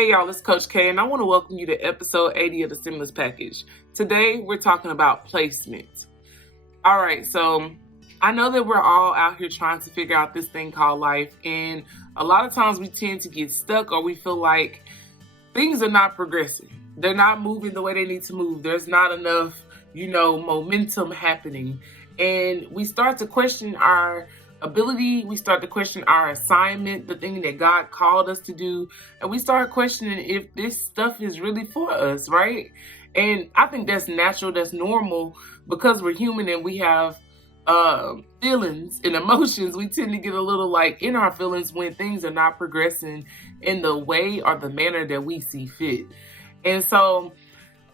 Hey y'all, it's Coach K, and I want to welcome you to episode 80 of the Stimulus Package. Today, we're talking about placement. All right, so I know that we're all out here trying to figure out this thing called life, and a lot of times we tend to get stuck or we feel like things are not progressing. They're not moving the way they need to move. There's not enough, momentum happening. And we start to question our ability. We start to question our assignment, the thing that God called us to do. And we start questioning if this stuff is really for us, right? And I think that's natural, that's normal, because we're human and we have feelings and emotions. We tend to get a little in our feelings when things are not progressing in the way or the manner that we see fit. And so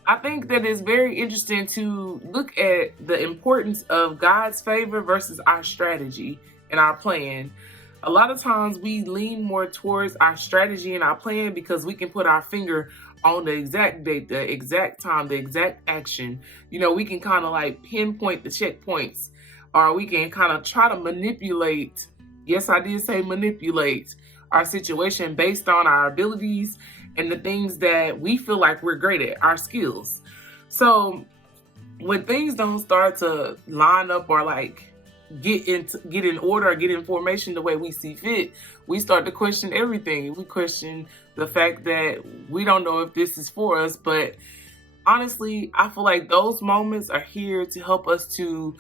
I think that it's very interesting to look at the importance of God's favor versus our strategy and our plan. A lot of times we lean more towards our strategy and our plan because we can put our finger on the exact date, the exact time, the exact action. We can kind of pinpoint the checkpoints, or we can kind of try to manipulate. Yes, I did say manipulate our situation based on our abilities and the things that we feel like we're great at, our skills. So when things don't start to line up or get in order or get in formation the way we see fit, we start to question everything. We question the fact that we don't know if this is for us. But honestly, I feel like those moments are here to help us to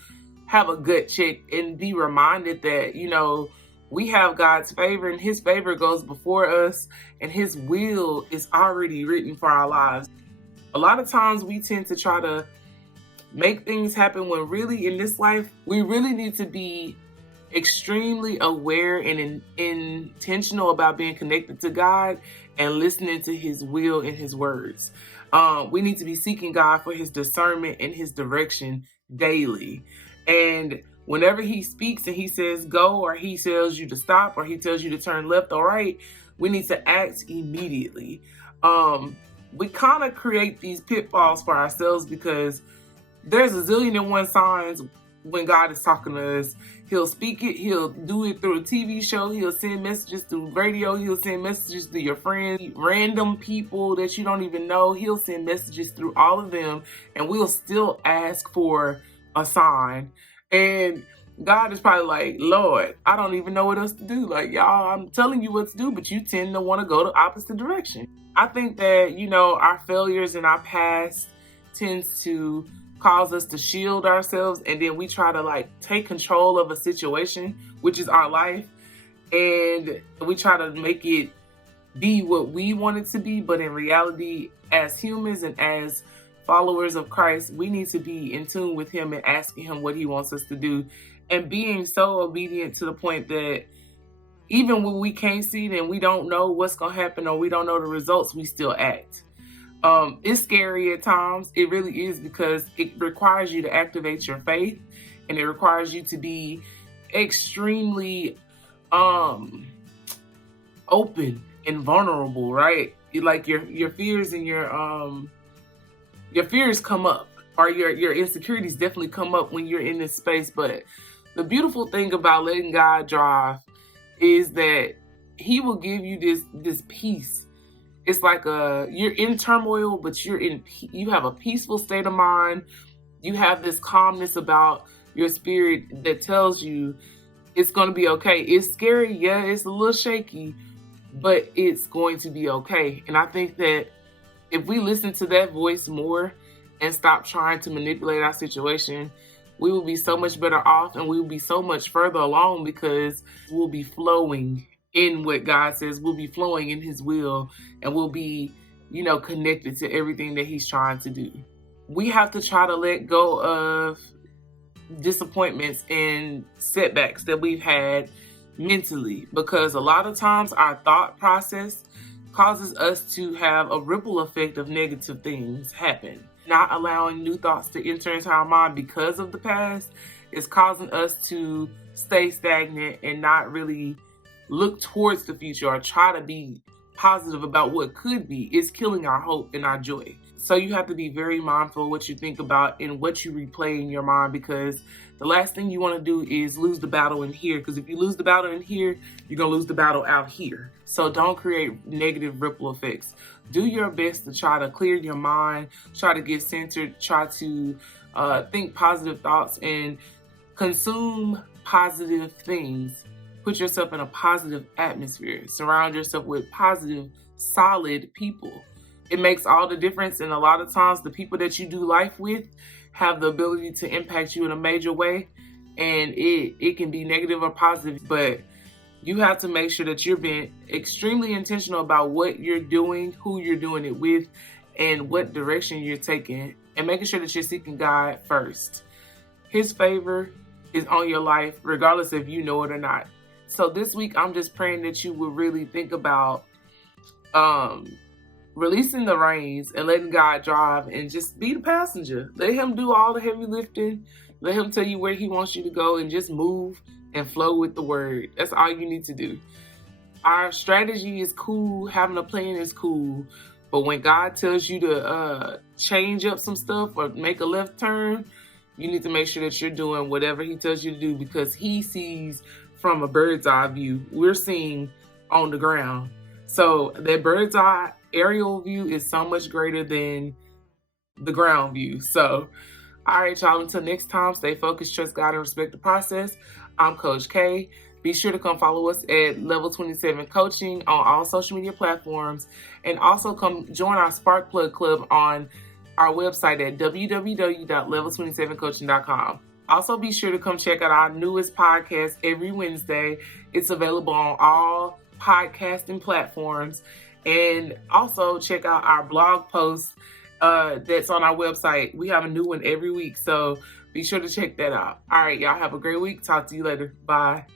have a gut check and be reminded that, we have God's favor, and his favor goes before us, and his will is already written for our lives. A lot of times we tend to try to make things happen when really in this life, we really need to be extremely aware and intentional about being connected to God and listening to his will and his words. We need to be seeking God for his discernment and his direction daily. And whenever he speaks and he says go, or he tells you to stop, or he tells you to turn left or right, we need to act immediately. We kind of create these pitfalls for ourselves because there's a zillion and one signs when God is talking to us. He'll speak it. He'll do it through a TV show. He'll send messages through radio. He'll send messages to your friends, random people that you don't even know. He'll send messages through all of them, and we'll still ask for a sign. And God is probably like, Lord, I don't even know what else to do. Y'all, I'm telling you what to do, but you tend to want to go the opposite direction. I think that, our failures in our past tends to cause us to shield ourselves, and then we try to take control of a situation, which is our life, and we try to make it be what we want it to be. But in reality, as humans and as followers of Christ, we need to be in tune with him and asking him what he wants us to do, and being so obedient to the point that even when we can't see it and we don't know what's going to happen or we don't know the results, we still act. It's scary at times. It really is, because it requires you to activate your faith, and it requires you to be extremely open and vulnerable, right? Your fears and your fears come up, or your insecurities definitely come up when you're in this space. But the beautiful thing about letting God drive is that he will give you this peace. It's you're in turmoil, but you have a peaceful state of mind. You have this calmness about your spirit that tells you it's going to be okay. It's scary. Yeah, it's a little shaky, but it's going to be okay. And I think that if we listen to that voice more and stop trying to manipulate our situation, we will be so much better off, and we will be so much further along, because we'll be flowing in what God says. We'll be flowing in his will, and we'll be, connected to everything that he's trying to do. We have to try to let go of disappointments and setbacks that we've had mentally, because a lot of times our thought process causes us to have a ripple effect of negative things happen. Not allowing new thoughts to enter into our mind because of the past is causing us to stay stagnant and not really look towards the future or try to be positive about what could be is killing our hope and our joy. So you have to be very mindful of what you think about and what you replay in your mind, because the last thing you want to do is lose the battle in here, because if you lose the battle in here, you're going to lose the battle out here. So don't create negative ripple effects. Do your best to try to clear your mind, try to get centered, try to think positive thoughts and consume positive things. Put yourself in a positive atmosphere. Surround yourself with positive, solid people. It makes all the difference, and a lot of times the people that you do life with have the ability to impact you in a major way, and it can be negative or positive, but you have to make sure that you're being extremely intentional about what you're doing, who you're doing it with, and what direction you're taking, and making sure that you're seeking God first. His favor is on your life, regardless if you know it or not. So this week, I'm just praying that you will really think about releasing the reins and letting God drive, and just be the passenger. Let him do all the heavy lifting. Let him tell you where he wants you to go, and just move and flow with the word. That's all you need to do. Our strategy is cool. Having a plan is cool. But when God tells you to change up some stuff or make a left turn, you need to make sure that you're doing whatever he tells you to do, because he sees from a bird's eye view. We're seeing on the ground. So that bird's eye aerial view is so much greater than the ground view. So, all right, y'all, until next time, stay focused, trust God, and respect the process. I'm Coach K. Be sure to come follow us at Level 27 Coaching on all social media platforms, and also come join our Spark Plug Club on our website at www.level27coaching.com. Also, be sure to come check out our newest podcast every Wednesday. It's available on all podcasting platforms. And also check out our blog post that's on our website. We have a new one every week, so be sure to check that out. All right, y'all have a great week. Talk to you later. Bye.